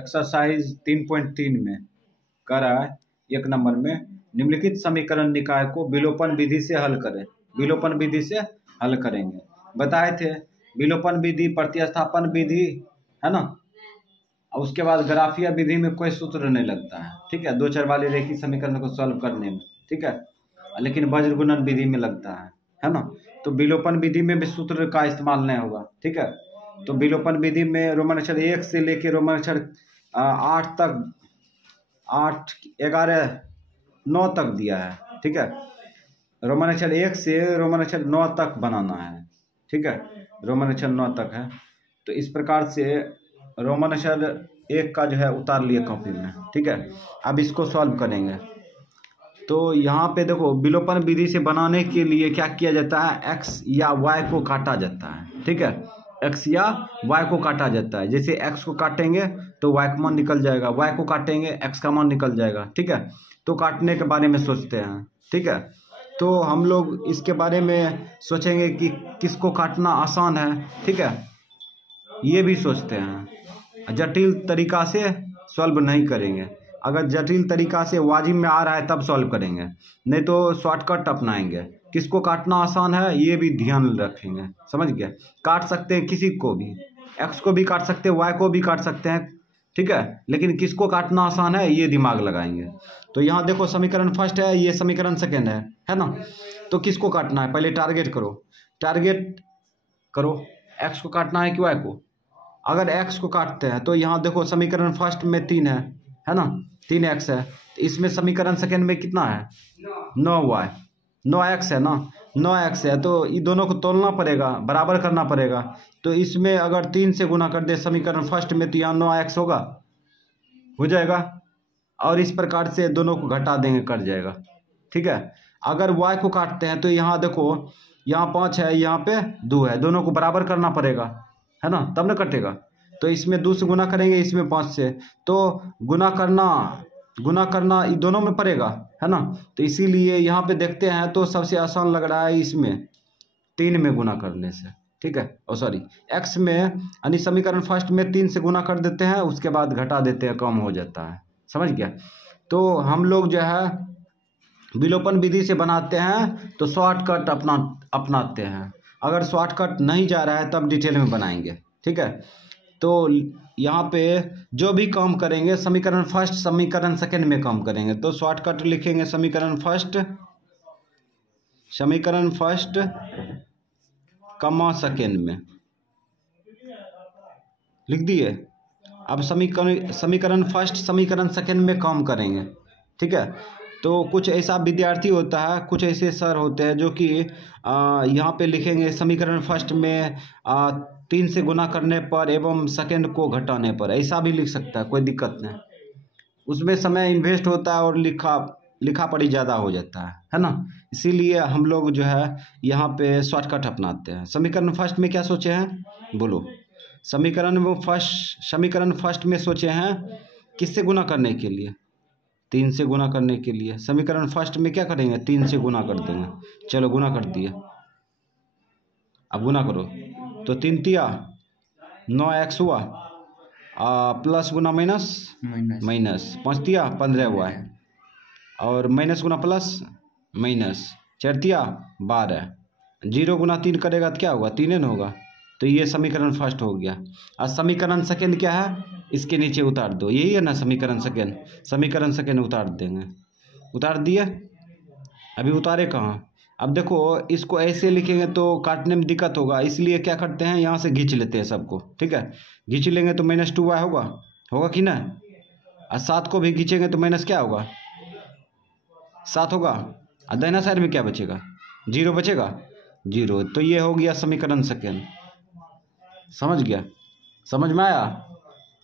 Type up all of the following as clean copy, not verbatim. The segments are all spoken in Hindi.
एक्सरसाइज 3.3 में कह रहा है 1 नंबर में निम्नलिखित समीकरण निकाय को विलोपन विधि से हल करें। विलोपन विधि से हल करेंगे, बताए थे। विलोपन विधि, प्रतिस्थापन विधि, है ना। और उसके बाद ग्राफीय विधि में कोई सूत्र नहीं लगता है, ठीक है, 2 चर वाले रेखीय समीकरण को सॉल्व करने में, ठीक है, लेकिन वज्र गुणन विधि में लगता है ना। तो विलोपन विधि में भी सूत्र का इस्तेमाल नहीं होगा, ठीक है। तो विलोपन विधि में रोमन अक्षर 1 से लेके रोमन अक्षर 8 तक, 8, 11, 9 तक दिया है, ठीक है। रोमन अक्षर 1 से रोमन अक्षर 9 तक बनाना है, ठीक है, रोमन अक्षर 9 तक है। तो इस प्रकार से रोमन अक्षर 1 का जो है उतार लिए कॉपी में, ठीक है। अब इसको सॉल्व करेंगे। तो यहाँ पे देखो, विलोपन विधि से बनाने के लिए क्या किया जाता है, x या y को काटा जाता है, ठीक है, x या y को काटा जाता है। जैसे x को काटेंगे तो y का मान निकल जाएगा, y को काटेंगे x का मान निकल जाएगा, ठीक है। तो काटने के बारे में सोचते हैं, ठीक है। तो हम लोग इसके बारे में सोचेंगे कि किसको काटना आसान है, ठीक है, ये भी सोचते हैं। जटिल तरीका से सॉल्व नहीं करेंगे। अगर जटिल तरीका से वाजिब में आ रहा है तब सॉल्व करेंगे, नहीं तो शॉर्टकट अपनाएंगे। किसको काटना आसान है ये भी ध्यान रखेंगे, समझ गए। काट सकते हैं किसी को भी, x को भी काट सकते हैं, y को भी काट सकते हैं, ठीक है, लेकिन किसको काटना आसान है ये दिमाग लगाएंगे। तो यहाँ देखो, समीकरण फर्स्ट है, ये समीकरण सेकेंड है ना। तो किसको काटना है, पहले टारगेट करो, टारगेट करो, x को काटना है कि y को। अगर x को काटते हैं तो यहाँ देखो, समीकरण फर्स्ट में 3 है ना, 3x है। तो इसमें समीकरण सेकेंड में कितना है, 9y, 9x है ना, 9x है। तो ये दोनों को तोलना पड़ेगा, बराबर करना पड़ेगा। तो इसमें अगर 3 से गुना कर दे समीकरण फर्स्ट में, तो यहाँ 9x होगा, हो जाएगा। और इस प्रकार से दोनों को घटा देंगे, कट जाएगा, ठीक है। अगर y को काटते हैं तो यहाँ देखो, यहाँ 5 है, यहाँ पे 2 है, दोनों को बराबर करना पड़ेगा, है ना, तब ना कटेगा। तो इसमें 2 से गुना करेंगे, इसमें 5 से, तो गुना करना ये दोनों में पड़ेगा, है ना। तो इसीलिए यहाँ पे देखते हैं तो सबसे आसान लग रहा है इसमें 3 में गुना करने से, ठीक है। और सॉरी, x में यानी समीकरण फर्स्ट में 3 से गुना कर देते हैं, उसके बाद घटा देते हैं, कम हो जाता है, समझ गया। तो हम लोग जो है विलोपन विधि से बनाते हैं तो शॉर्टकट अपनाते हैं। अगर शॉर्टकट नहीं जा रहा है तब डिटेल में बनाएंगे, ठीक है। तो यहाँ पे जो भी काम करेंगे, समीकरण फर्स्ट समीकरण सेकेंड में काम करेंगे। तो शॉर्टकट लिखेंगे, समीकरण फर्स्ट कमा सेकेंड में लिख दिए। अब समीकरण फर्स्ट समीकरण सेकेंड में काम करेंगे, ठीक है। तो कुछ ऐसा विद्यार्थी होता है, कुछ ऐसे सर होते हैं जो कि यहाँ पे लिखेंगे समीकरण फर्स्ट में 3 से गुना करने पर एवं सेकेंड को घटाने पर, ऐसा भी लिख सकता है, कोई दिक्कत नहीं। उसमें समय इन्वेस्ट होता है और लिखा पढ़ी ज़्यादा हो जाता है ना। इसीलिए हम लोग जो है यहाँ पे शॉर्टकट अपनाते हैं। समीकरण फर्स्ट में क्या सोचे हैं, बोलो। समीकरण फर्स्ट में सोचे हैं किससे गुना करने के लिए, 3 से गुना करने के लिए। समीकरण फर्स्ट में क्या करेंगे, 3 से गुना कर देंगे। चलो गुना कर दिए, अब गुना करो। तो 3 तिया 9x हुआ, प्लस गुना माइनस, 5 तिया 15 हुआ है, और माइनस गुना प्लस माइनस, 4 तिया 12, 0 गुना 3 करेगा तो क्या होगा, 3 न होगा। तो ये समीकरण फर्स्ट हो गया। और समीकरण सेकेंड क्या है, इसके नीचे उतार दो, यही है ना समीकरण सेकेंड। समीकरण सेकेंड उतार देंगे, उतार दिए। अभी उतारे कहाँ, अब देखो इसको ऐसे लिखेंगे तो काटने में दिक्कत होगा, इसलिए क्या करते हैं, यहाँ से खींच लेते हैं सबको, ठीक है। खींच लेंगे तो -2y होगा कि ना। और 7 को भी खींचेंगे तो माइनस क्या होगा, 7 होगा। और दाहिना साइड में क्या बचेगा, 0 बचेगा, 0। तो ये हो गया समीकरण सेकेंड, समझ गया, समझ में आया।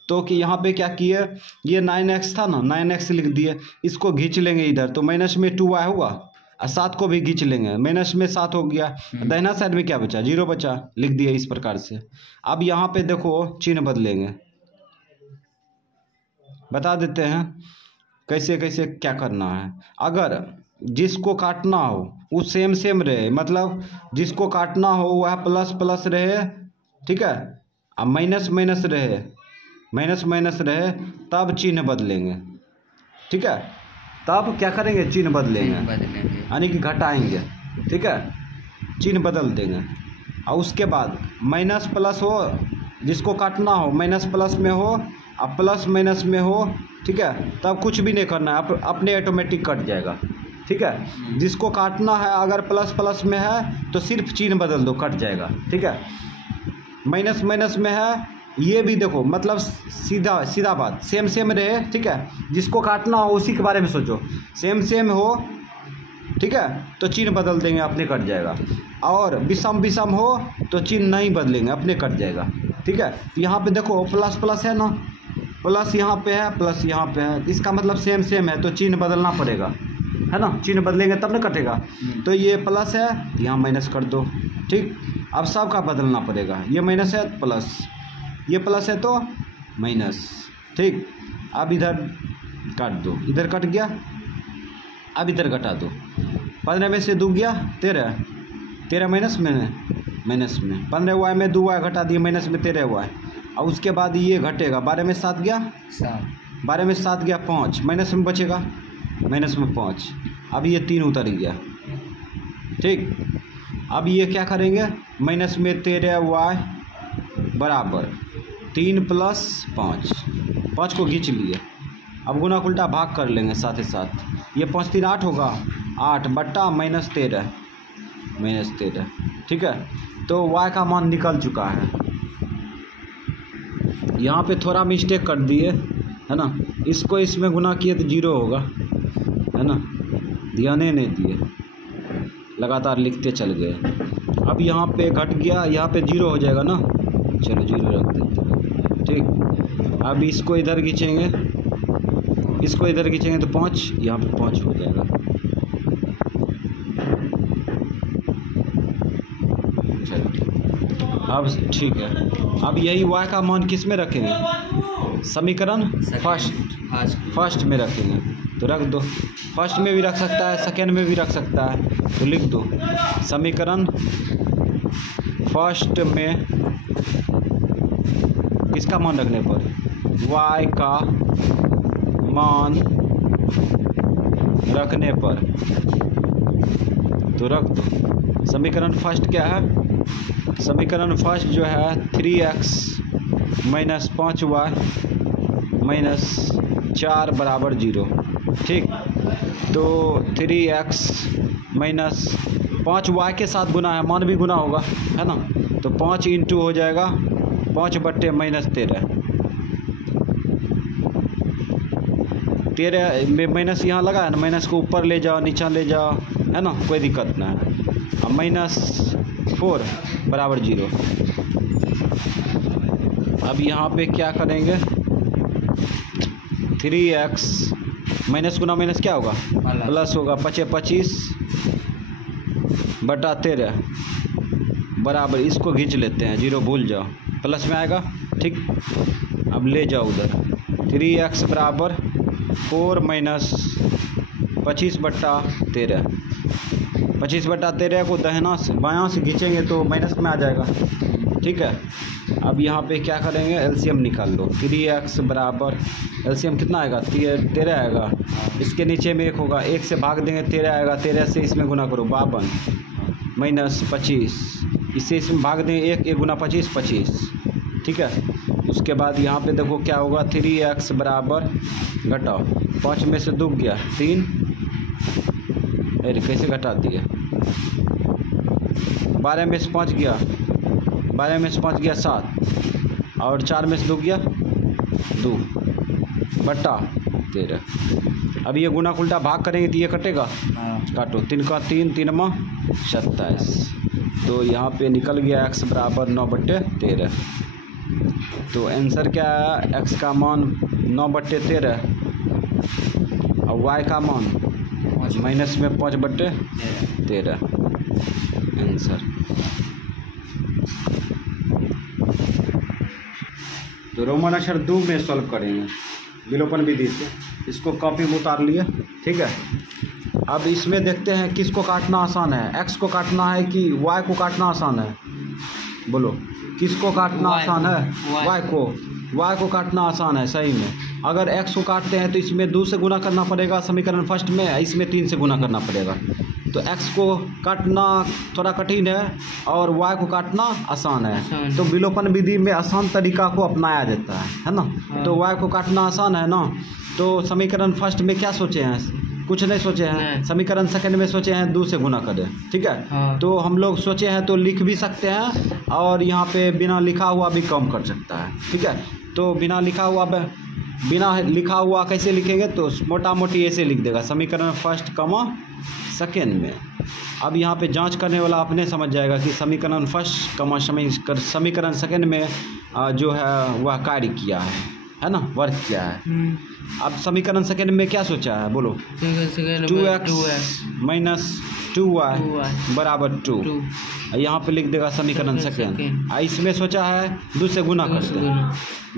तो कि यहाँ पे क्या किए, ये 9x था ना, 9x लिख दिए, इसको खींच लेंगे इधर तो माइनस में 2y होगा, और 7 को भी खींच लेंगे, माइनस में 7 हो गया। दाहिना साइड में क्या बचा, 0 बचा, लिख दिया इस प्रकार से। अब यहाँ पे देखो चिन्ह बदलेंगे, बता देते हैं कैसे कैसे क्या करना है। अगर जिसको काटना हो वो सेम रहे, मतलब जिसको काटना हो वह प्लस रहे, ठीक है, अब माइनस रहे, माइनस माइनस रहे तब चिन्ह बदलेंगे, ठीक है। तब क्या करेंगे, चिन्ह बदलेंगे, यानी कि घटाएंगे, ठीक है, चिन्ह बदल देंगे। और उसके बाद माइनस प्लस हो, जिसको काटना हो माइनस प्लस में हो और प्लस माइनस में हो, ठीक है, तब कुछ भी नहीं करना है, अपने ऑटोमेटिक कट जाएगा, ठीक है। जिसको काटना है अगर प्लस प्लस में है तो सिर्फ चिन्ह बदल दो, कट जाएगा, ठीक है। माइनस माइनस में है ये भी देखो, मतलब सीधा सीधा बात, सेम सेम रहे, ठीक है। जिसको काटना हो उसी के बारे में सोचो, सेम सेम हो, ठीक है, तो चिन्ह बदल देंगे, अपने कट जाएगा। और विषम विषम हो तो चिन्ह नहीं बदलेंगे, अपने कट जाएगा, ठीक है। यहाँ पे देखो प्लस प्लस है ना, प्लस यहाँ पे है, प्लस यहाँ पे है, इसका मतलब सेम सेम है तो चिन्ह बदलना पड़ेगा, है ना। चिन्ह बदलेंगे तब ना कटेगा। तो ये प्लस है, यहाँ माइनस कर दो, ठीक। अब सब का बदलना पड़ेगा, ये माइनस है प्लस, ये प्लस है तो माइनस, ठीक। अब इधर काट दो, इधर कट गया, अब इधर घटा दो। 15 में से 2 गया 13, 13 माइनस में, माइनस में 15 वाई में 2 वाई घटा दिए, माइनस में 13 वाई। और उसके बाद ये घटेगा, 12 में 7 गया 12 में 7 गया 5, माइनस में बचेगा, माइनस में 5। अब ये 3 उतर गया, ठीक। अब ये क्या करेंगे, माइनस में 13 वाई बराबर 3 प्लस 5, 5 को खींच लिए। अब गुना उल्टा भाग कर लेंगे साथ ही साथ, ये 5 3 8 होगा, 8 बट्टा माइनस 13, ठीक है। तो y का मान निकल चुका है। यहाँ पे थोड़ा मिस्टेक कर दिए, है ना, इसको इसमें गुना किए तो 0 होगा, है ना, ध्यान नहीं दिए, लगातार लिखते चल गए। अब यहाँ पे घट गया, यहाँ पे 0 हो जाएगा ना, चलो 0 रख देते हैं, ठीक। अब इसको इधर खींचेंगे, इसको इधर खींचेंगे तो 5, यहाँ पे 5 हो जाएगा, अब ठीक है। अब यही y का मान किस में रखेंगे, समीकरण फर्स्ट में रखेंगे, तो रख दो। फर्स्ट में भी रख सकता है, सेकेंड में भी रख सकता है, तो लिख दो समीकरण फर्स्ट में किसका मान रखने पर, y का मान रखने पर, तो रख दो। समीकरण फर्स्ट क्या है, समीकरण फर्स्ट जो है 3x माइनस 5y माइनस 4 बराबर 0, ठीक। तो 3x माइनस 5y के साथ गुना है, मान भी गुना होगा, है ना, तो 5 इंटू हो जाएगा 5 बट्टे माइनस 13 में माइनस यहाँ लगा है ना, माइनस को ऊपर ले जाओ नीचा ले जाओ, है ना, कोई दिक्कत ना है। अब -4 बराबर 0। अब यहाँ पे क्या करेंगे, 3x माइनस गुना माइनस क्या होगा, प्लस होगा, 25 बटा 13 बराबर, इसको खींच लेते हैं, 0 भूल जाओ, प्लस में आएगा, ठीक। अब ले जाओ उधर, 3x बराबर 4 माइनस 25 बटा 13, 25 बटा 13 को दाहिना से बायां से खींचेंगे तो माइनस में आ जाएगा, ठीक है। अब यहाँ पे क्या करेंगे, एलसीएम निकाल लो। 3x बराबर एलसीएम कितना आएगा, 13 आएगा, इसके नीचे में 1 होगा, 1 से भाग देंगे 13 आएगा, 13 से इसमें गुना करो 52 माइनस 25, इससे इसमें भाग देंगे 1 गुना 25 25, ठीक है। उसके बाद यहाँ पे देखो क्या होगा, 3x बराबर घटाओ, 5 में से 2 गया 3, अरे कैसे घटा दिए, 12 में से 5 गया, 12 में से 5 गया 7, और 4 में से 2 गया 2 बटा 13। अब ये गुना उल्टा भाग करेंगे तो ये कटेगा, काटो, 3 का 3, 3 में 27, तो यहाँ पे निकल गया x बराबर 9 बट्टे 13। तो आंसर क्या है, x का मान 9 बट्टे 13 और y का मान माइनस में 5 बट्टे 13 आंसर। तो रोमन अक्षर 2 में सॉल्व करेंगे विलोपन विधि से, इसको कॉपी में उतार लिए, ठीक है। अब इसमें देखते हैं किसको काटना आसान है, x को काटना है कि y को काटना आसान है, बोलो किसको काटना आसान है, y को। y को काटना आसान है सही में। अगर x को काटते हैं तो इसमें 2 से गुना करना पड़ेगा समीकरण फर्स्ट में, इसमें 3 से गुना करना पड़ेगा। तो x को काटना थोड़ा कठिन है और y को काटना आसान है। तो विलोपन विधि में आसान तरीका को अपनाया जाता है ना। तो y को काटना आसान है ना। तो समीकरण फर्स्ट में क्या सोचे हैं? कुछ नहीं सोचे हैं। समीकरण सेकंड में सोचे हैं 2 से गुना करें, ठीक है। तो हम लोग सोचे हैं तो लिख भी सकते हैं और यहाँ पे बिना लिखा हुआ भी कम कर सकता है, ठीक है। तो बिना लिखा हुआ कैसे लिखेंगे? तो मोटा मोटी ऐसे लिख देगा समीकरण फर्स्ट कमा सेकेंड में। अब यहाँ पे जांच करने वाला अपने समझ जाएगा कि समीकरण फर्स्ट कमा समीकरण सेकेंड में जो है वह कार्य किया है ना, वर्क किया है। अब समीकरण सेकेंड में क्या सोचा है बोलो? 2x माइनस 2y बराबर 2। यहाँ पे लिख देगा समीकरण सेकेंड। इसमें सोचा है 2 से गुना कर दे,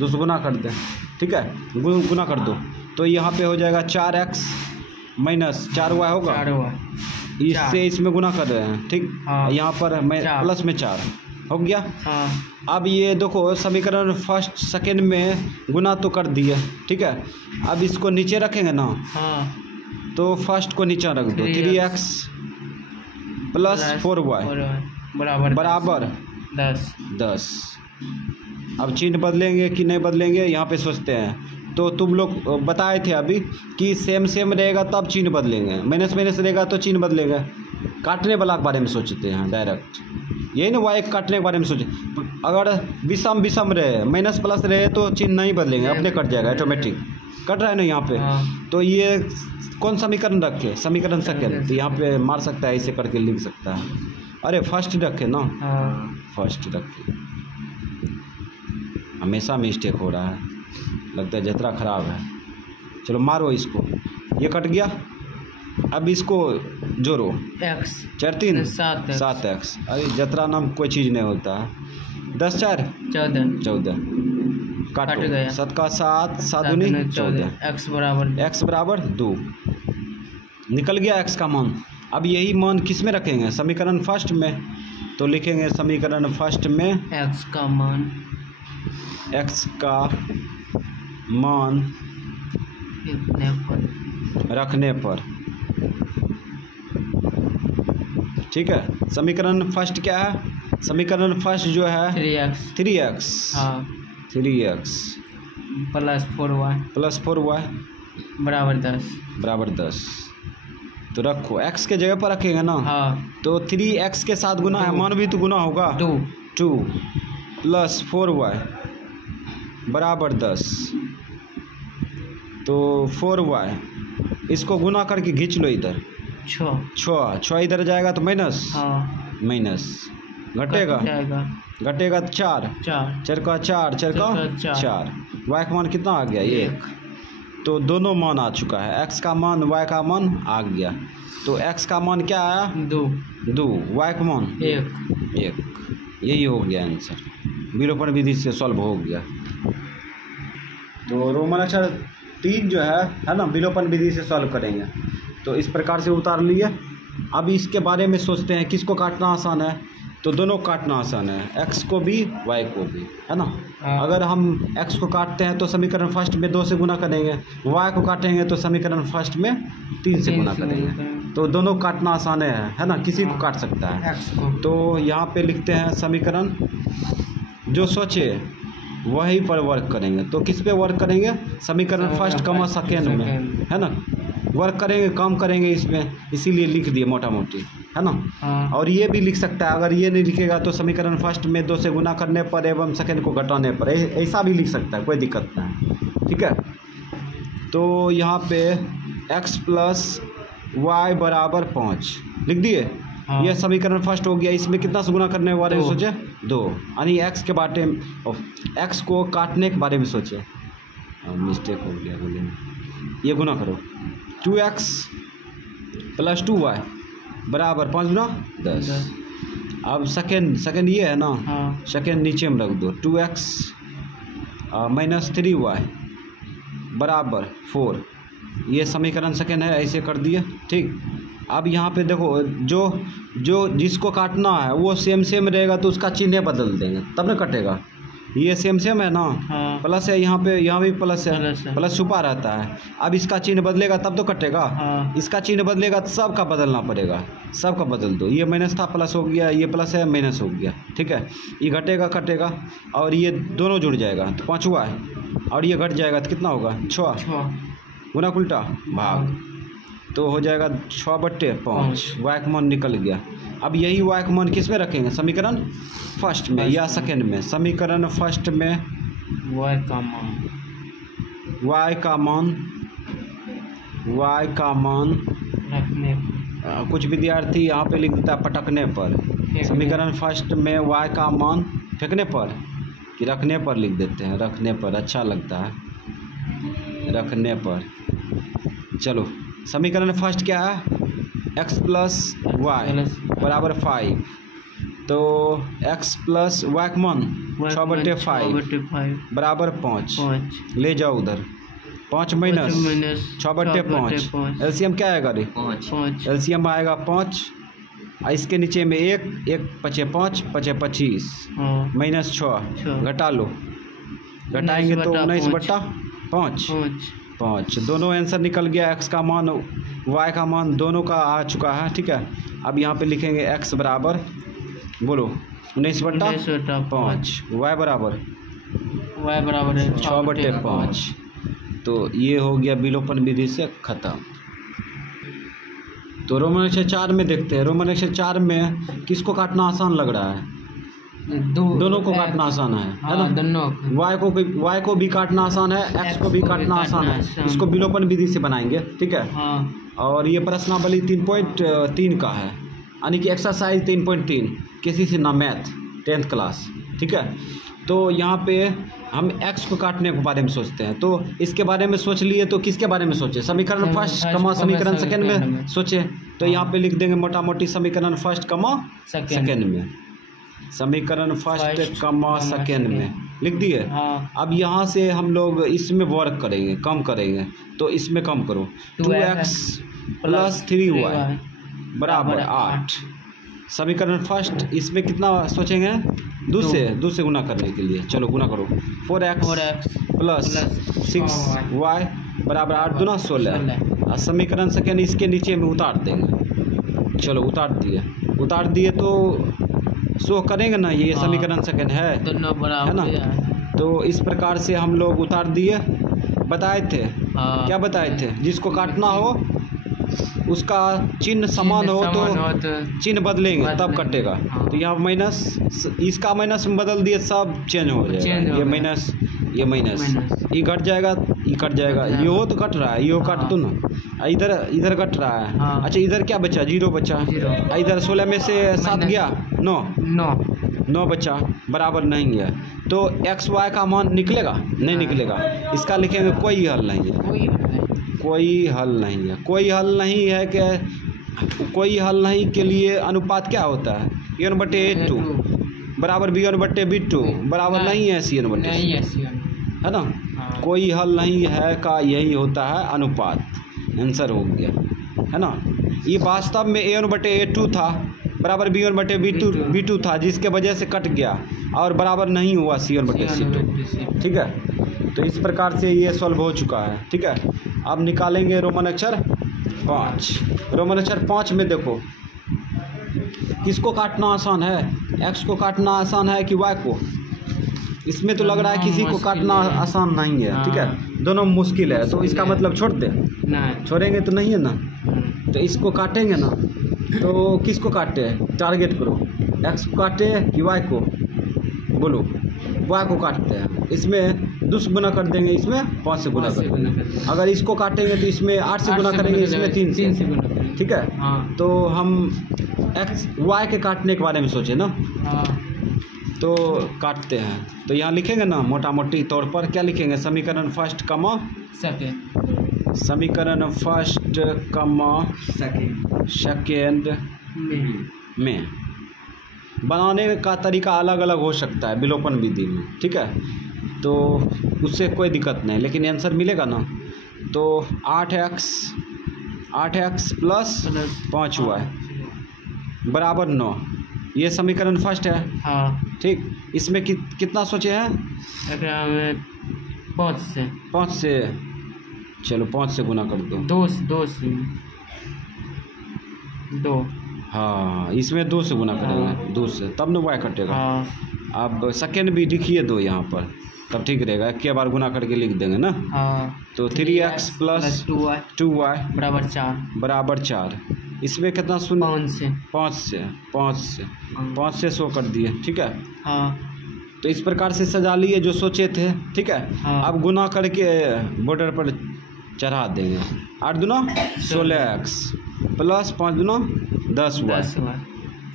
2 से गुना कर दे, ठीक है। गुना कर दो तो यहाँ पे हो जाएगा 4x माइनस 4y होगा। इससे इसमें गुना कर रहे हैं, ठीक। यहाँ पर प्लस में 4 हो गया। अब ये देखो समीकरण फर्स्ट सेकेंड में गुना तो कर दिए, ठीक है। अब इसको नीचे रखेंगे ना, तो फर्स्ट को नीचे रख दो। 3x प्लस 4y बराबर 10। अब चिन्ह बदलेंगे कि नहीं बदलेंगे यहाँ पे सोचते हैं। तो तुम लोग बताए थे अभी कि सेम रहेगा तब चिन्ह बदलेंगे, माइनस रहेगा तो चिन्ह बदलेगा। काटने वाला के बारे में सोचते हैं डायरेक्ट, यही ना y काटने के बारे में सोचे। अगर विषम रहे माइनस प्लस रहे तो चिन्ह नहीं बदलेंगे, अपने कट जाएगा, ऑटोमेटिक कट रहा है ना यहाँ पे। तो ये कौन समीकरण रखे? समीकरण सेकेंड। तो यहाँ पे मार सकता है, ऐसे करके लिख सकता है। अरे फर्स्ट रखे ना, फर्स्ट रखे। हमेशा मिस्टेक हो रहा है, लगता है जतरा खराब है। चलो मारो इसको, ये कट गया। अब इसको जोड़ो, x 4 3 7x। अरे जतरा नाम कोई चीज़ नहीं होता है। 10 4 14 काटो, 7 का 7 7 दूनी 14। x बराबर 2 निकल गया x का मान। अब यही मान किस में रखेंगे? समीकरण फर्स्ट में। तो लिखेंगे समीकरण फर्स्ट में x का मान रखने पर, ठीक है। समीकरण फर्स्ट क्या है? समीकरण फर्स्ट जो है 3x प्लस 4y बराबर 10। तो रखो, x के जगह पर रखेंगे ना। तो 3x के साथ गुना है, मान भी तो गुना होगा। 2 प्लस 4y बराबर 10। तो 4y इसको गुना करके खींच लो इधर। 6 इधर जाएगा तो माइनस घटेगा तो 4 का 4 y का मान कितना आ गया? 1। तो दोनों मान आ चुका है, x का मान y का मान आ गया। तो x का मान क्या आया? 2 y का मान 1। यही हो गया आंसर, विलोपन विधि से सॉल्व हो गया। तो रोमन अक्षर 3 जो है ना, विलोपन विधि से सॉल्व करेंगे। तो इस प्रकार से उतार लिए। अब इसके बारे में सोचते हैं किसको काटना आसान है। तो दोनों काटना आसान है, x को भी y को भी, है ना। अगर हम x को काटते हैं तो समीकरण फर्स्ट में 2 से गुना करेंगे, y को काटेंगे तो समीकरण फर्स्ट में 3 से गुना करेंगे। तो दोनों काटना आसान है ना, किसी को काट सकता है। तो यहाँ पे लिखते हैं समीकरण जो सोचे वही पर वर्क करेंगे। तो किस पे वर्क करेंगे? समीकरण फर्स्ट कमा सेकेंड में, है ना। वर्क करेंगे, काम करेंगे इसमें, इसीलिए लिख दिए मोटा मोटी, है ना। और ये भी लिख सकता है, अगर ये नहीं लिखेगा तो समीकरण फर्स्ट में 2 से गुना करने पर एवं सेकेंड को घटाने पर, ऐसा भी लिख सकता है, कोई दिक्कत नहीं, ठीक है। तो यहाँ पे x प्लस y बराबर 5 लिख दिए। यह समीकरण फर्स्ट हो गया। इसमें कितना से गुना करने के बारे में सोचे? 2। यानी x के बारे में, x को काटने के बारे में सोचे। मिस्टेक हो गया, बोलिए। ये गुना करो, 2x प्लस 2y बराबर 5 गुना 10। अब सेकेंड ये है ना, सेकेंड नीचे में रख दो। 2x माइनस 3y बराबर 4। ये समीकरण सेकेंड है, ऐसे कर दिए, ठीक। अब यहाँ पे देखो, जो जिसको काटना है वो सेम रहेगा तो उसका चिन्ह बदल देंगे तब ना कटेगा। ये सेम है ना। हाँ। प्लस है यहाँ पे, यहाँ भी प्लस है, प्लस छुपा रहता है। अब इसका चिन्ह बदलेगा तब तो कटेगा। हाँ। इसका चिन्ह बदलेगा तो सबका बदलना पड़ेगा, सबका बदल दो। ये माइनस था प्लस हो गया, ये प्लस है माइनस हो गया, ठीक है। ये घटेगा कटेगा और ये दोनों जुड़ जाएगा तो 5 हुआ है, और ये घट जाएगा तो कितना होगा 6 गुना उल्टा भाग, तो हो जाएगा 6/5। y का मान निकल गया। अब यही y का मान किस में रखेंगे, समीकरण फर्स्ट में या सेकेंड में। समीकरण फर्स्ट में y का मान रखने कुछ विद्यार्थी यहाँ पे लिख देता है पटकने पर। समीकरण फर्स्ट में y का मान फेंकने पर कि रखने पर लिख देते हैं। रखने पर अच्छा लगता है, रखने पर। चलो समीकरण फर्स्ट क्या है, x प्लस वाई बराबर 5। तो x प्लस वाई का मान 6/5 बराबर 5। ले जाओ उधर, 5 माइनस 6/5। एलसीएम क्या आएगा रे, 5। एलसीएम आएगा 5। इसके नीचे में 1 5 5 5 25 माइनस 6 घटा लो, घटाएंगे तो 19/5। दोनों आंसर निकल गया। x का मान y का मान दोनों का आ चुका है, ठीक है। अब यहाँ पे लिखेंगे x बराबर, बोलो 19/5, y बराबर 6/5। तो ये हो गया विलोपन विधि से खत्म। तो रोमन अक्षर 4 में देखते हैं। रोमन अक्षर 4 में किसको काटना आसान लग रहा है, दोनों को काटना आसान है ना। दोनों y को भी काटना आसान है, x को भी काटना आसान है। इसको विलोपन विधि से बनाएंगे, ठीक है। और ये प्रश्नावली 3.3 का है, यानी कि एक्सरसाइज 3.3 किसी से ना मैथ 10th क्लास, ठीक है। तो यहाँ पे हम x को काटने के बारे में सोचते हैं। तो इसके बारे में सोच लिए तो किसके बारे में सोचे, समीकरण फर्स्ट कमा समीकरण सेकेंड में सोचे। तो यहाँ पे लिख देंगे मोटा मोटी समीकरण फर्स्ट कमा सेकेंड में, समीकरण फर्स्ट कमा सेकेंड में लिख दिए। अब यहाँ से हम लोग इसमें वर्क करेंगे, कम करेंगे। तो इसमें कम करो, 2x प्लस 3y बराबर 8। समीकरण फर्स्ट इसमें कितना सोचेंगे, 2 से गुना करने के लिए। चलो गुना करो, 4x प्लस 6y बराबर 8 दूना 16। समीकरण सेकेंड इसके नीचे में उतार देंगे। चलो उतार दिए तो शो करेंगे ना, ये समीकरण सेकेंड है ना। तो इस प्रकार से हम लोग उतार दिए। बताए थे क्या बताए थे, जिसको काटना हो उसका चिन्ह समान हो तो चिन्ह बदलेंगे तब कटेगा। तो यहाँ माइनस, इसका माइनस में बदल दिए सब चेंज हो जाएगा। ये माइनस ये घट जाएगा, ये कट जाएगा। ये हो तो कट रहा है, ये काट दो ना। इधर कट रहा है। अच्छा इधर क्या बचा, 0 बचा। इधर 16 में से 7 गया, 9 बचा, बराबर नहीं है। तो एक्स वाई का मान निकलेगा नहीं निकलेगा। इसका लिखेंगे कोई हल नहीं है, कोई हल नहीं है। कोई हल नहीं है कि कोई हल नहीं के लिए अनुपात क्या होता है, a1/a2 बराबर b1/b2 बराबर नहीं है c1/c, है ना। कोई हल नहीं है का यही होता है अनुपात। आंसर हो गया, है ना। ये वास्तव में a1/a2 था बराबर b1/b2 था, जिसके वजह से कट गया और बराबर नहीं हुआ c1/c2, ठीक है। तो इस प्रकार से ये सॉल्व हो चुका है, ठीक है। अब निकालेंगे रोमन अक्षर 5। रोमन अक्षर 5 में देखो किसको काटना आसान है, x को काटना आसान है कि y को। इसमें तो लग रहा है किसी को काटना आसान नहीं है, ठीक है। दोनों मुश्किल है। तो इसका मतलब छोड़ दे, छोड़ेंगे तो नहीं है ना। तो इसको काटेंगे ना, तो किसको काटे, टारगेट करो। x को काटे कि y को, बोलो। y को काटते हैं। इसमें 2 से गुना कर देंगे, इसमें 5 से गुना कर देंगे। अगर इसको काटेंगे तो इसमें 8 से गुना करेंगे, इसमें 3 से, ठीक है। तो हम x y के काटने के बारे में सोचे ना, तो काटते हैं। तो यहाँ लिखेंगे ना मोटा मोटी तौर पर, क्या लिखेंगे, समीकरण फर्स्ट कमा सेकेंड, समीकरण फर्स्ट कमा सेकेंड में। बनाने का तरीका अलग अलग हो सकता है विलोपन विधि में, ठीक है। तो उससे कोई दिक्कत नहीं, लेकिन आंसर मिलेगा ना। तो 8x प्लस 5y बराबर 9 ये समीकरण फर्स्ट है। हाँ। ठीक, इसमें कितना सोचे हैं? एकरा में 5 से 5 से। चलो 5 से गुना कर दो। 2। हाँ, इसमें 2 से गुना करेंगे, 2 से, तब न y कटेगा। हाँ। अब सेकेंड भी लिखिए 2 यहाँ पर, तब ठीक रहेगा। एक बार गुना करके लिख देंगे ना। हाँ। तो 3x प्लस 2y बराबर 4। इसमें कितना शून्य? 5 से 100 कर दिए। ठीक है। हाँ। तो इस प्रकार से सजा लिए जो सोचे थे। ठीक है। हाँ। अब गुना करके बॉर्डर पर चढ़ा देंगे। 8 दूना 16x प्लस 5 दूना 10y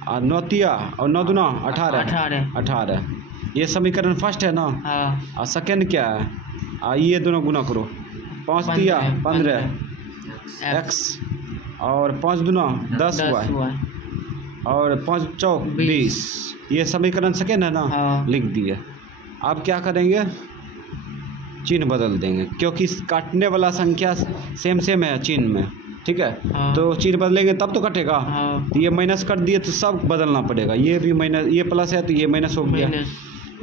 और 9 तिया और 9 दूना 18। ये समीकरण फर्स्ट है ना। हाँ। और सेकेंड क्या है? ये दोनों गुना करो। 5 तिया 15x और 5 दूना 10y और 5 चौक 20। ये समीकरण सेकेंड है ना। हाँ। लिख दिए। अब क्या करेंगे? चिन्ह बदल देंगे, क्योंकि काटने वाला संख्या सेम है चिन्ह में। ठीक है। हाँ। तो चिन्ह बदलेंगे तब तो कटेगा। हाँ। तो ये माइनस कर दिए तो सब बदलना पड़ेगा। ये भी माइनस, ये प्लस है तो ये माइनस हो गया,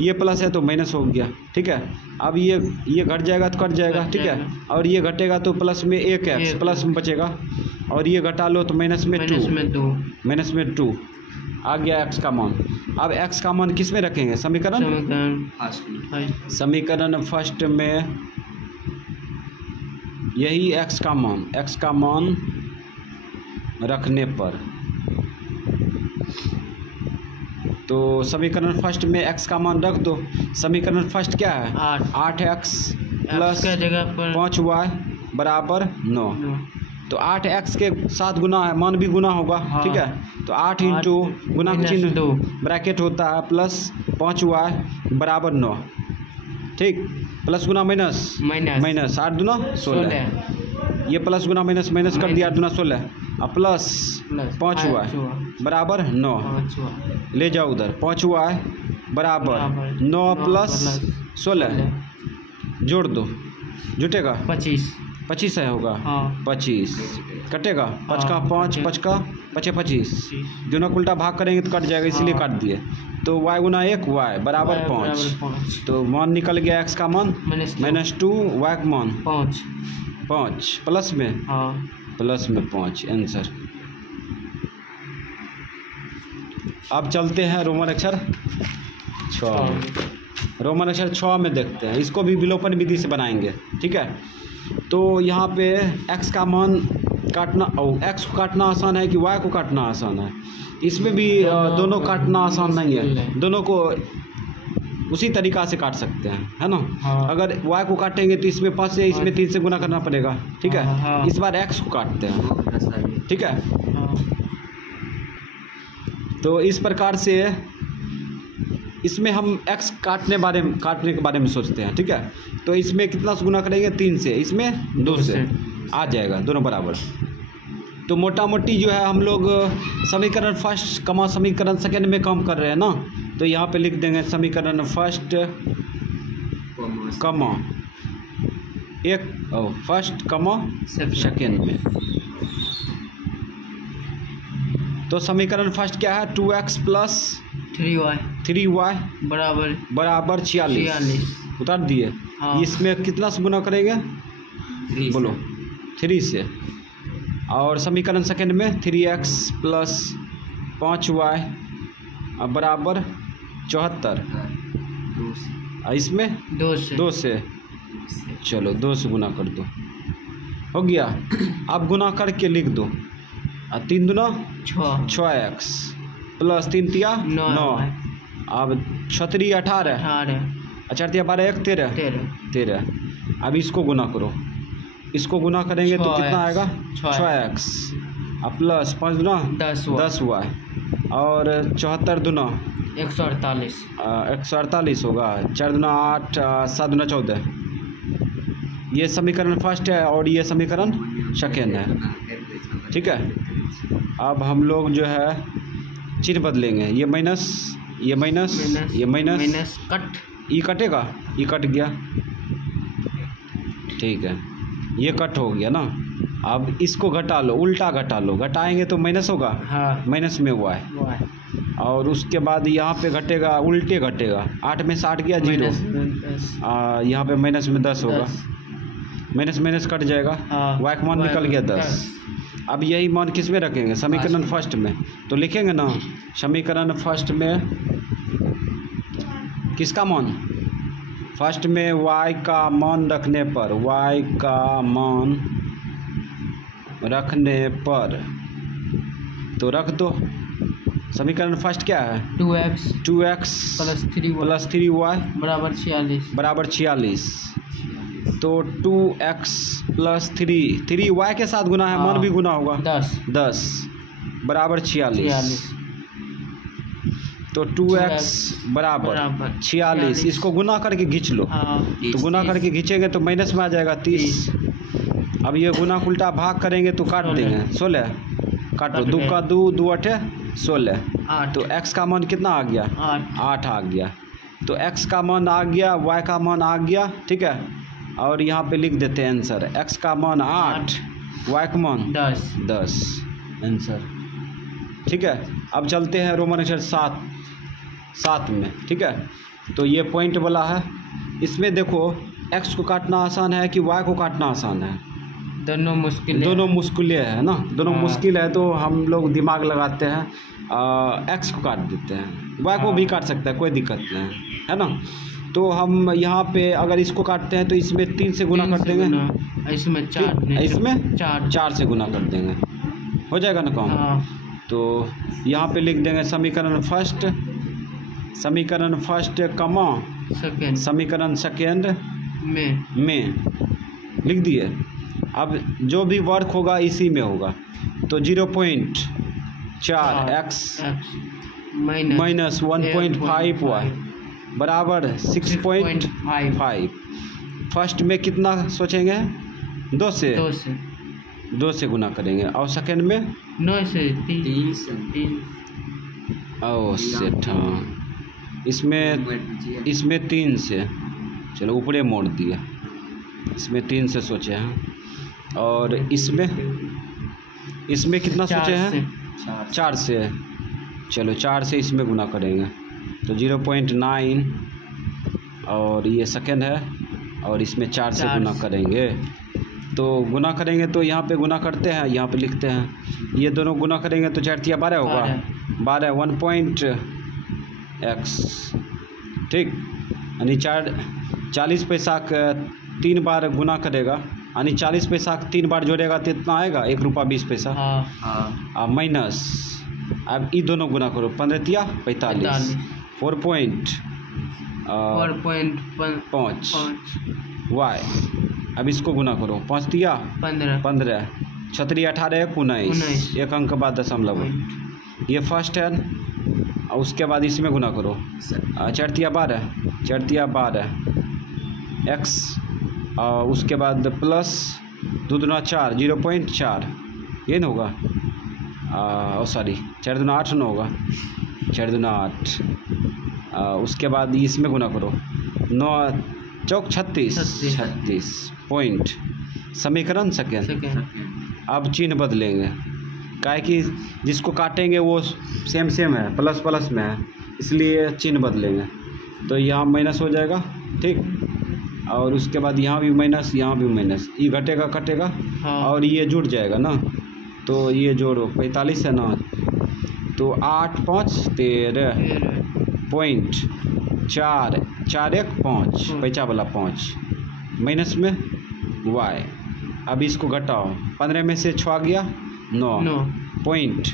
ये प्लस है तो माइनस हो गया। ठीक है। अब ये घट जाएगा तो कट जाएगा। ठीक है। और ये घटेगा तो प्लस में 1x प्लस में बचेगा, और ये घटा लो तो माइनस में 2 आ गया x का मान। अब x का मान किस में रखेंगे? समीकरण फर्स्ट में यही x का मान रखने पर, तो समीकरण फर्स्ट में x का मान रख दो। समीकरण फर्स्ट क्या है? 8x प्लस 5y बराबर 9। तो 8x के साथ गुना है, मान भी गुना होगा। हाँ। ठीक है। तो 8 इंटू गुना का चिन्ह ब्रैकेट होता है प्लस 5y बराबर 9। ठीक, प्लस गुना माइनस 8 दूना 16। ये प्लस गुना माइनस कर दिया, 8 दूना 16 और प्लस 5y बराबर 9। ले जाओ उधर। 5y बराबर 9 प्लस 16 जोड़ दो, जुटेगा 25 है होगा। हाँ। 25 कटेगा। 5 का 5 5 का 25 दोनों को उल्टा भाग करेंगे तो कट जाएगा, इसलिए काट दिए। तो y गुना 1 y बराबर 5। तो मान निकल गया x का मान -2, y का मान 5 प्लस में 5 आंसर। अब चलते हैं रोमन अक्षर 6। रोमन अक्षर 6 में देखते हैं। इसको भी विलोपन विधि से बनाएंगे। ठीक है। तो यहाँ पे x का मान काटना, x को काटना आसान है कि y को काटना आसान है? इसमें भी दोनों काटना आसान नहीं है। दोनों को उसी तरीक़ा से काट सकते हैं, है ना। हाँ। अगर y को काटेंगे तो इसमें 5 से, इसमें 3 से गुना करना पड़ेगा। ठीक है। हाँ। इस बार x को काटते हैं। ठीक है। तो इस प्रकार से इसमें हम x काटने के बारे में सोचते हैं। ठीक है। तो इसमें कितना से गुना करेंगे? 3 से, इसमें 2 से आ जाएगा, दोनों बराबर। तो मोटा मोटी जो है हम लोग समीकरण फर्स्ट कमा समीकरण सेकेंड में काम कर रहे हैं ना। तो यहाँ पे लिख देंगे समीकरण फर्स्ट कमा फर्स्ट कमा सेकेंड में। तो समीकरण फर्स्ट क्या है? 2x प्लस 3y बराबर 46 उतार दिए। हाँ। इसमें कितना से गुना करेंगे? बोलो 3 से। और समीकरण सेकेंड में 3x प्लस 5y बराबर 74। इसमें 2 से चलो 2 से गुना कर दो, हो गया। अब गुना करके लिख दो। 3 दूना 6x प्लस 3 तिया 9। अब 6 18 4 तिया 12 1 13। अब इसको गुना करो। इसको गुना करेंगे तो कितना आएगा? 6x प्लस 5 दूना 10y और 74 दूना 148 होगा। 4 दूना 8 7 दूना 14। ये समीकरण फर्स्ट है और ये समीकरण सेकेंड है। ठीक है। अब हम लोग जो है चिन्ह बदलेंगे। ये माइनस ये माइनस कट, ई कटेगा, ई कट गया। ठीक है। ये कट हो गया ना। अब इसको घटा लो, उल्टा घटा लो। घटाएंगे तो माइनस होगा। हाँ। माइनस में y और उसके बाद यहाँ पे घटेगा, उल्टे घटेगा। 8 में से 8 गया 0, यहाँ पे माइनस में 10 होगा, माइनस माइनस कट जाएगा, y का मान निकल गया 10। अब यही मान किस में रखेंगे? समीकरण फर्स्ट में। तो लिखेंगे ना समीकरण फर्स्ट में किसका मान? फर्स्ट में y का मान रखने पर, y का मान रखने पर तो रख दो। समीकरण फर्स्ट क्या है? 2x प्लस 3y बराबर 46। तो 2x प्लस 3y के साथ गुना है, मान भी गुना होगा, 10 बराबर 46। तो 2x बराबर 46, इसको गुना करके खींच लो। तो गुना करके खींचेंगे तो माइनस में आ जाएगा 30। अब ये गुना उल्टा भाग करेंगे तो काट देंगे, 16 काटो, 2 का 2, 2 8 16। तो x का मान कितना आ गया? 8 आ गया। तो x का मान आ गया, y का मान आ गया, ठीक है। और यहाँ पे लिख देते हैं आंसर, x का मान 8, y का मान 10 आंसर, ठीक है। अब चलते हैं रोमन अक्षर 7 में, ठीक है। तो ये पॉइंट वाला है। इसमें देखो x को काटना आसान है कि y को काटना आसान है? दोनों मुश्किल है ना, दोनों मुश्किल है। तो हम लोग दिमाग लगाते हैं, x को काट देते हैं, y को भी काट सकता है, कोई दिक्कत नहीं है ना। तो हम यहाँ पे अगर इसको काटते हैं तो इसमें 3 से गुना कर देंगे, इसमें 4 से गुना कर देंगे, हो जाएगा ना काम। तो यहाँ पे लिख देंगे समीकरण फर्स्ट कमा समीकरण सेकेंड में लिख दिए। अब जो भी वर्क होगा इसी में होगा। तो 0.4x माइनस 1.5y बराबर 6.5। फर्स्ट में कितना सोचेंगे? 2 से गुना करेंगे, और सेकेंड में 9 से 3। ओ सेठ, हाँ, इसमें 3 से, चलो ऊपरे मोड़ दिया, इसमें 3 से सोचे हैं। और इसमें कितना सोचे हैं? 4 से। चलो 4 से इसमें गुना करेंगे तो 0.9, और ये सेकेंड है, और इसमें 4 से गुना करेंगे। तो गुना करेंगे तो यहाँ पे गुना करते हैं, यहाँ पे लिखते हैं, ये दोनों गुना करेंगे तो 4 तिया 12 होगा, 12 1.x, ठीक। यानी 40 पैसा 3 बार गुना करेगा, यानी 40 पैसा 3 बार जोड़ेगा तो इतना आएगा, 1 रुपया 20 पैसा। माइनस, अब ये दोनों गुना करो, 15 तिया 45, 4.5 y। अब इसको गुना करो, 5 तिया 15, 6 18 19, 1 अंक बाद दशमलव, ये फर्स्ट है। और उसके बाद इसमें गुना करो, 4 तिया 12 x, और उसके बाद प्लस 2 दूना 4, 0.4, ये न होगा, सॉरी 4 दूना 8 न होगा, 4 दूना 8। उसके बाद इसमें गुना करो, 9 चौक 36 पॉइंट, समीकरण सेकेंड। अब चिन्ह बदलेंगे, काहे कि जिसको काटेंगे वो सेम है, प्लस में है, इसलिए चिन्ह बदलेंगे। तो यहाँ माइनस हो जाएगा, ठीक। और उसके बाद यहाँ भी माइनस, ये घटेगा कटेगा, और ये जुड़ जाएगा ना। तो ये जोड़ो, 45 है ना, तो 8 5 13 पॉइंट 4 1 5, पैसा वाला 5, माइनस में y। अब इसको घटाओ, 15 में से 6 गया 9 पॉइंट,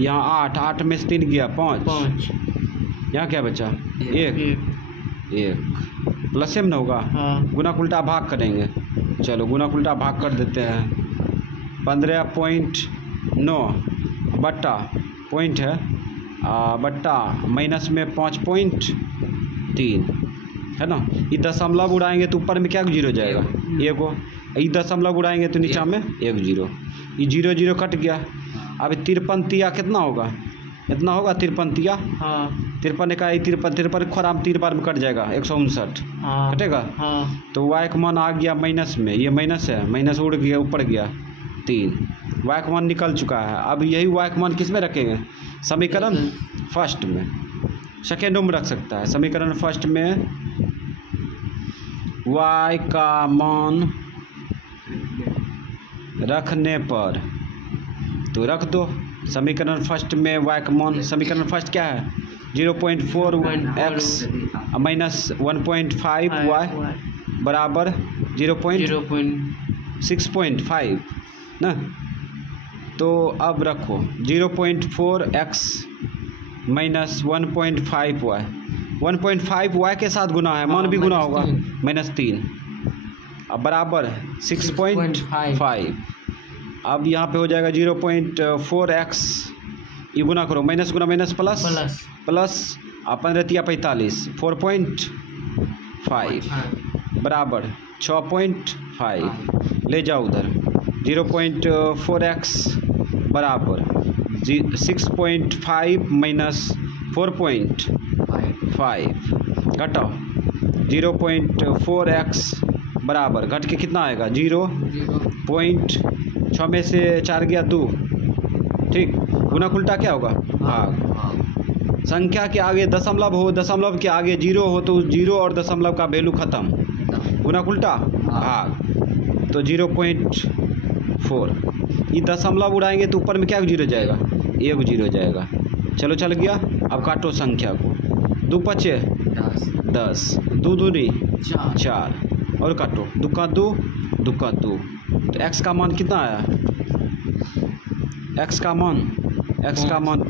यहाँ 8 में से 3 गया 5, यहाँ क्या बचा 1 प्लस में ना होगा, गुना उल्टा भाग करेंगे। चलो गुना उल्टा भाग कर देते हैं, 15.9 बट्टा पॉइंट है, बट्टा माइनस में 5.3 है ना। ये दशमलव उड़ाएंगे तो ऊपर में क्या 0 जाएगा, एगो। ये दशमलव उड़ाएंगे तो नीचा में 1 0, ये 0 0 कट गया। अब 53 तिया कितना होगा, इतना होगा 53 तिया, 53 का 53 खराब 3 बार में कट जाएगा, 159 कटेगा। तो y का मान आ गया माइनस में, ये माइनस है, माइनस उड़ गया ऊपर गया, 3। y का मान निकल चुका है। अब यही y का मान किस में रखेंगे? समीकरण फर्स्ट में, सेकेंडों में रख सकता है। समीकरण फर्स्ट में y का मान रखने पर तो रख दो। समीकरण फर्स्ट में y का मान, समीकरण फर्स्ट क्या है? 0.4x माइनस 1.5y बराबर 0.6.5 ना। तो अब रखो 0.4x माइनस 1.5y, 1.5y के साथ गुना है, मान भी गुना होगा, -3 अब बराबर 6.5। अब यहाँ पे हो जाएगा 0.4x, ये गुना करो, माइनस गुना माइनस प्लस अपन रहती है 45, 4.5 बराबर 6.5, ले जाओ उधर। 0.4x बराबर 6.5 माइनस 4.5 घटाओ 0.4x बराबर, घट के कितना आएगा? 0.6 में से 4 गया 2, ठीक। गुना उल्टा क्या होगा? भाग। संख्या के आगे दशमलव हो, दशमलव के आगे 0 हो तो 0 और दशमलव का वैल्यू खत्म, गुना उल्टा भाग। तो 0.4, ये दशमलव उड़ाएंगे तो ऊपर में क्या 0 जाएगा? 1 0 जाएगा। चलो चल गया। अब काटो संख्या को, 2 5 10, 2 दूनी 4 और काटो, 2 का 2, 2 का 2। तो x का मान कितना आया? x का मान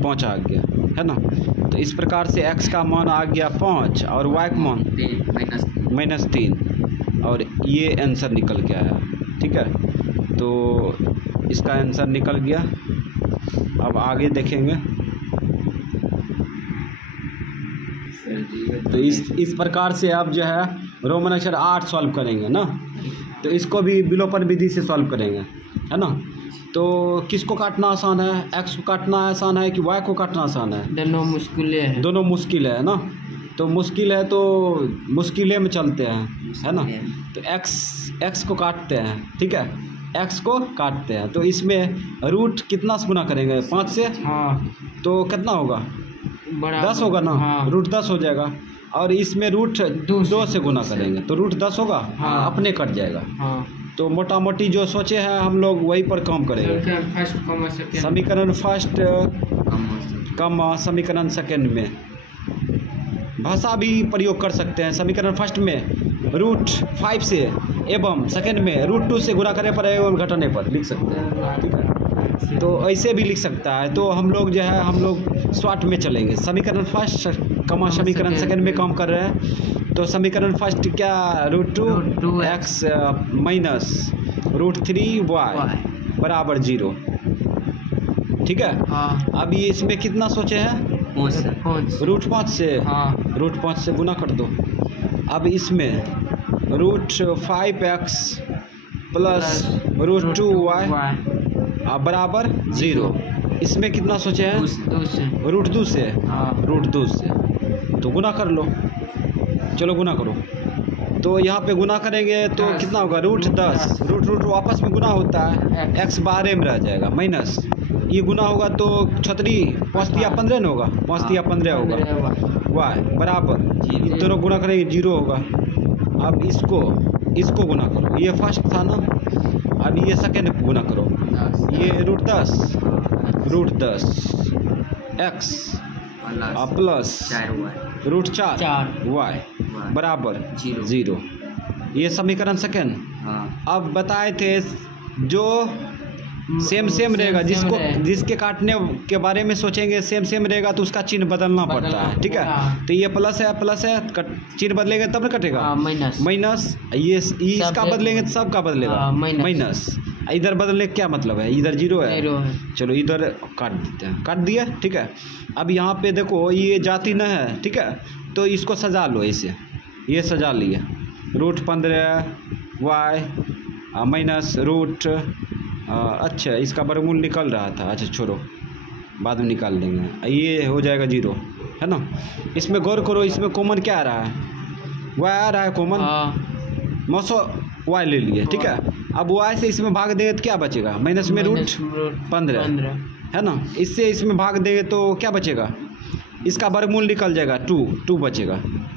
5 आ गया, है ना। तो इस प्रकार से x का मान आ गया 5 और y का मान -3 और ये आंसर निकल के आया, ठीक है। तो इसका आंसर निकल गया। अब आगे देखेंगे। तो इस प्रकार से आप जो है रोमन अक्षर 8 सॉल्व करेंगे ना। तो इसको भी विलोपन विधि से सॉल्व करेंगे, है ना। तो किसको काटना आसान है? x को काटना आसान है कि y को काटना आसान है? दोनों मुश्किल है ना। तो मुश्किल है तो मुश्किलें में चलते हैं, है ना। तो x को काटते हैं, ठीक है, x को काटते हैं। तो इसमें रूट कितना से गुना करेंगे? 5 से। हाँ। तो कितना होगा? 10 होगा ना। हाँ। रूट 10 हो जाएगा। और इसमें रूट 2 से गुना करेंगे तो रूट 10 होगा। हाँ। अपने कट जाएगा। हाँ। तो मोटा मोटी जो सोचे हैं हम लोग वही पर काम करेंगे। समीकरण फर्स्ट कमा समीकरण सेकेंड में भाषा भी प्रयोग कर सकते हैं। समीकरण फर्स्ट में √5 से एवं सेकेंड में √2 से गुणा करने पर एवं घटाने पर लिख सकते हैं, ठीक है। तो ऐसे भी लिख सकता है। तो हम लोग जो है हम लोग शॉर्ट में चलेंगे। समीकरण फर्स्ट कमा समीकरण सेकेंड में काम कर रहे हैं। तो समीकरण फर्स्ट क्या? √2x माइनस √3y बराबर 0, ठीक है। हाँ। अब ये इसमें कितना सोचे हैं? √5 से। हाँ। √5 से गुना कर दो। अब इसमें √5x प्लस √2y बराबर 0। इसमें कितना सोचे हैं? √2 से। हाँ। √2 से तो गुना कर लो। चलो गुना करो। तो यहाँ पे गुना करेंगे तो कितना होगा? √10। रूट वापस में गुना होता है, x बाहर में रह जाएगा माइनस, ये गुना होगा तो 5×3 होगा, 5×3 होगा y बराबर, दोनों गुना करेंगे 0 होगा। अब इसको गुना करो, ये फर्स्ट था ना। अब ये सेकेंड गुना करो, ये √10 x प्लस √4y बराबर 0। ये समीकरण सेकेंड। अब बताए थे जो सेम रहेगा, जिसके काटने के बारे में सोचेंगे सेम रहेगा तो उसका चिन्ह बदलना पड़ता है, ठीक है। तो ये प्लस है चिन्ह बदलेगा तब ना कटेगा। माइनस ये इसका बदलेंगे तो सबका बदलेगा माइनस। इधर बदलने का क्या मतलब है? इधर 0 है। चलो इधर काट देते हैं, काट दिया, ठीक है। अब यहाँ पे देखो ये जाति न है, ठीक है। तो इसको सजा लो ऐसे, ये सजा लिए √15y माइनस अच्छा इसका वर्गमूल निकल रहा था, अच्छा छोड़ो बाद में निकाल लेंगे। ये हो जाएगा 0, है ना। इसमें गौर करो, इसमें कॉमन क्या आ रहा है? y आ रहा है कॉमन। वाई ले लिए, ठीक है। अब वाई से इसमें भाग देंगे तो क्या बचेगा, माइनस में रूट 15 है ना। इससे इसमें भाग देंगे तो क्या बचेगा, इसका वर्गमूल निकल जाएगा, 2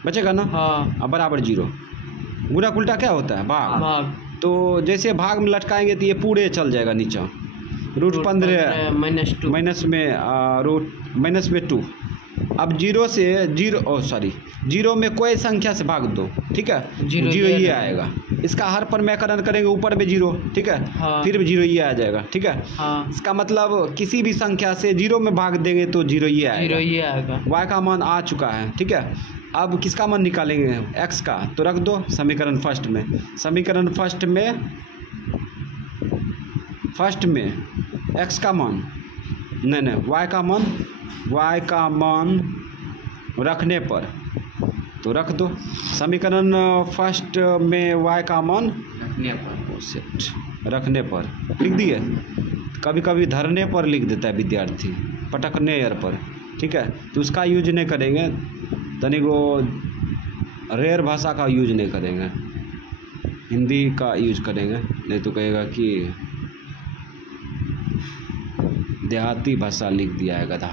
बचेगा ना। हाँ। अब बराबर 0। गुणा उल्टा क्या होता है, भाग। तो जैसे भाग में लटकाएंगे तो ये पूरे चल जाएगा नीचे, रूट 15 माइनस में 2। अब 0 में कोई संख्या से भाग दो, ठीक है, 0 ये आएगा। इसका हर पर मैकरण करेंगे ऊपर में 0, ठीक है। हाँ। फिर 0 ये आ जाएगा, ठीक है। हाँ। इसका मतलब किसी भी संख्या से 0 में भाग देंगे तो 0 ये आएगा। y का मान आ चुका है, ठीक है। अब किसका मान निकालेंगे, x का, तो रख दो समीकरण फर्स्ट में। समीकरण फर्स्ट में x का मान नहीं y का मान रखने पर, तो रख दो समीकरण फर्स्ट में y का मान रखने पर लिख दिए। कभी कभी धरने पर लिख देता है विद्यार्थी, पटकने पर, ठीक है। तो उसका यूज नहीं करेंगे, तनिक वो रेयर भाषा का यूज नहीं करेंगे, हिंदी का यूज करेंगे, नहीं तो कहेगा कि देहाती भाषा लिख दिया है गधा।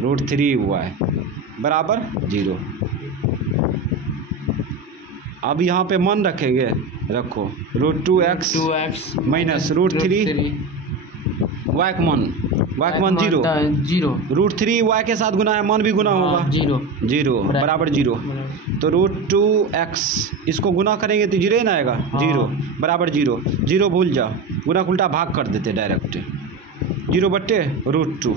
रूट 3y बराबर 0। अब यहाँ पे मान रखेंगे, रखो root 2x minus root 3 y का मान 0। रूट 3 y के साथ गुना है, मान भी गुना होगा, 0 बराबर 0। तो रूट 2x इसको गुना करेंगे तो 0 ना आएगा, 0 बराबर 0 भूल जाओ, गुना उल्टा भाग कर देते डायरेक्ट, 0/√2।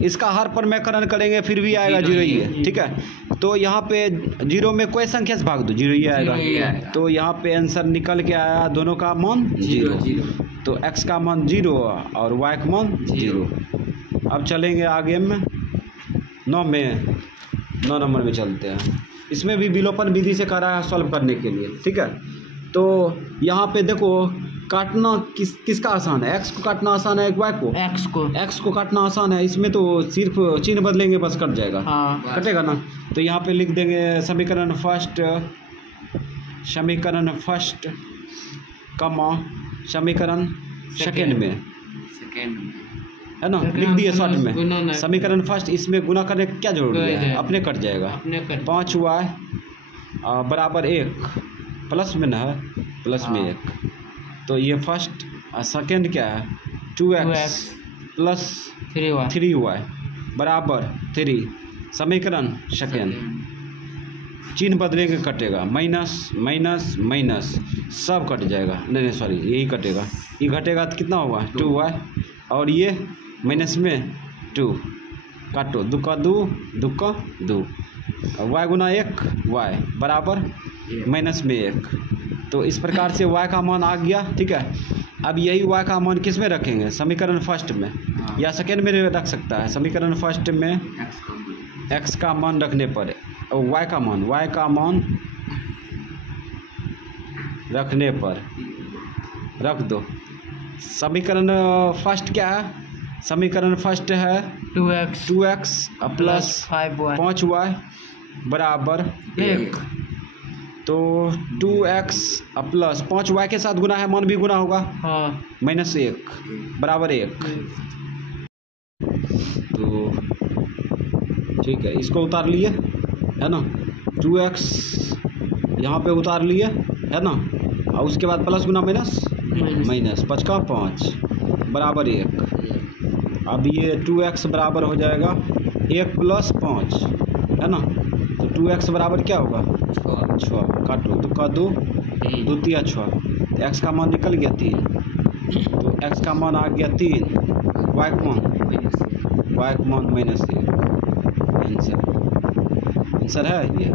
इसका हर पर मैकरण करेंगे फिर भी आएगा 0 ही है, ठीक है। तो यहाँ पे 0 में कोई संख्या से भाग दो, 0 ही आएगा। तो यहाँ पे आंसर निकल के आया, दोनों का मान 0। तो x का मान 0 और y का मान 0। अब चलेंगे आगे में 9 नंबर में चलते हैं। इसमें भी विलोपन विधि से करा है सॉल्व करने के लिए, ठीक है। तो यहाँ पे देखो, काटना किसका आसान है, x को काटना आसान है, y को, x को काटना आसान है। इसमें तो सिर्फ चिन्ह बदलेंगे बस कट जाएगा। हाँ। कटेगा ना। तो यहाँ पे लिख देंगे समीकरण फर्स्ट कमा समीकरण सेकेंड में, है ना, लिख दिए शॉर्ट में। समीकरण फर्स्ट, इसमें गुना करने क्या जरूरी है, अपने कट जाएगा। 5y बराबर 1 प्लस में ना है, प्लस में 1। तो ये फर्स्ट और सेकेंड क्या है, 2x प्लस 3y बराबर 3। समीकरण सेकेंड, चिन्ह बदलेंगे कटेगा, माइनस सब कट जाएगा, नहीं सॉरी यही कटेगा, ये घटेगा तो कितना होगा 2y, और ये माइनस में 2 काटो, 2 का 2 y गुना 1 y बराबर माइनस में 1। तो इस प्रकार से y का मान आ गया, ठीक है। अब यही y का मान किस में रखेंगे, समीकरण फर्स्ट में या सेकेंड में रख सकता है। समीकरण फर्स्ट में x का मान रखने पर y का मान रखने पर रख दो। समीकरण फर्स्ट क्या है, समीकरण फर्स्ट है 2x प्लस 5y बराबर 1। तो 2x प्लस 5y के साथ गुना है, मान भी गुना होगा, हाँ, -1 बराबर 1। तो ठीक है, इसको उतार लिए, है ना, 2x यहाँ पे उतार लिए, है ना, और उसके बाद प्लस गुना माइनस 5 का 5 बराबर 1। अब ये 2x बराबर हो जाएगा 1 प्लस 5, है ना। तो 2x बराबर क्या होगा 6, काटो, 2 का 2 3 6, तो x का मान निकल गया 3। तो x का मान आ गया 3, y का मान -1। आंसर है ये।